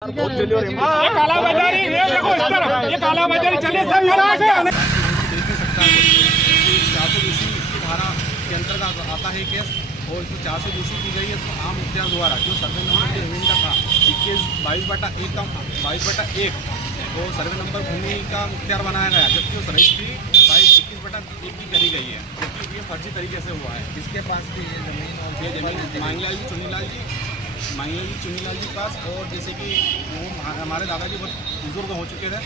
ये कालाबाजारी, ये देखो इस तरह ये कालाबाजारी चले सब यहाँ से धारा के अंतर्गत आता है केस और इसमें 420 की गई है। इसको आम मुख्तियार द्वारा जो सर्वे नंबर जमीन का था 22/1 का 22/1 वो सर्वे नंबर भूमि का मुख्तियार बनाया गया, जबकि उस रजिस्ट्री 22/21 की करी गई है, जबकि ये फर्जी तरीके से हुआ है। किसके पास थी ये जमीन? और ये जमीन मांगलाल जी चुनीलाल जी के पास। और जैसे कि वो हमारे दादाजी बहुत बुजुर्ग हो चुके थे,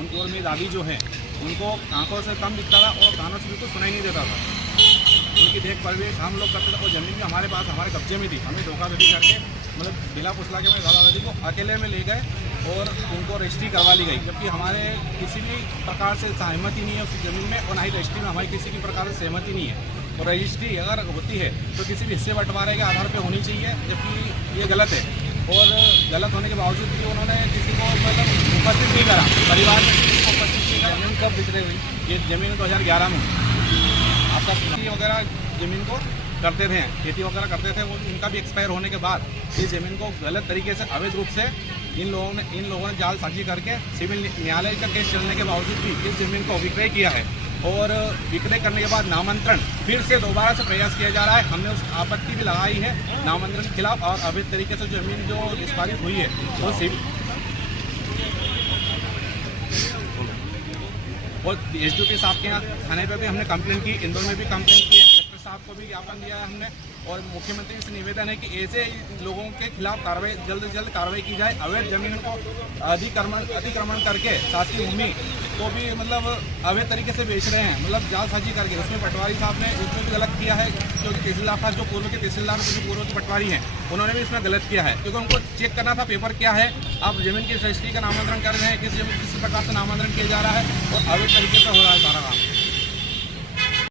उनकी और मेरी दादी जो है उनको आंखों से कम दिखता था और कानों से बिल्कुल सुनाई नहीं देता था। उनकी देख परवेश हम लोग करते थे और ज़मीन भी हमारे पास हमारे कब्जे में थी। हमें धोखाधड़ी करके मतलब बिला फुसला के मेरे दादाजी को अकेले में ले गए और उनको रजिस्ट्री करवा ली गई, जबकि हमारे किसी भी प्रकार से सहमति नहीं है उस ज़मीन में और ना ही रजिस्ट्री में हमारी किसी भी प्रकार से सहमति नहीं है। और रजिस्ट्री अगर होती है तो किसी भी हिस्से बंटवारे के आधार पर होनी चाहिए, जबकि ये गलत है। और गलत होने के बावजूद भी उन्होंने किसी को मतलब उपस्थित नहीं करा, परिवार में किसी को उपस्थित नहीं करा। जमीन कब विक्रय हुई? ये ज़मीन 2011 में आपका खेती वगैरह ज़मीन को करते थे, खेती वगैरह करते थे, वो उनका भी एक्सपायर होने के बाद इस ज़मीन को गलत तरीके से अवैध रूप से इन लोगों ने जालसाजी करके सिविल न्यायालय का केस चलने के बावजूद भी इस ज़मीन को विक्रय किया है। और विक्रय करने के बाद नामांतरण फिर से दोबारा से प्रयास किया जा रहा है। हमने उस आपत्ति भी लगाई है नामांतरण के खिलाफ और अवैध तरीके से जमीन जो निष्पादित हुई है वो सिविल और एसडीओपी साहब के यहाँ थाने पे भी हमने कंप्लेंट की, इंदौर में भी कंप्लेंट की है, कलेक्टर साहब को भी ज्ञापन दिया है हमने। और मुख्यमंत्री से निवेदन है कि ऐसे लोगों के खिलाफ कार्रवाई जल्द से जल्द कार्रवाई की जाए। अवैध जमीन को अतिक्रमण करके शासकीय भूमि को भी मतलब अवैध तरीके से बेच रहे हैं, मतलब जालसाजी करके। उसमें पटवारी साहब ने उसमें भी गलत किया है, क्योंकि तहसीलदार था जो पूर्व के तहसीलदार जो पूर्व के पटवारी हैं उन्होंने भी इसमें गलत किया है, क्योंकि उनको चेक करना था पेपर क्या है, आप जमीन की रजिस्ट्री का नामांतरण कर रहे हैं, किस प्रकार से नामांतरण किया जा रहा है और अवैध तरीके से हो रहा है सारा।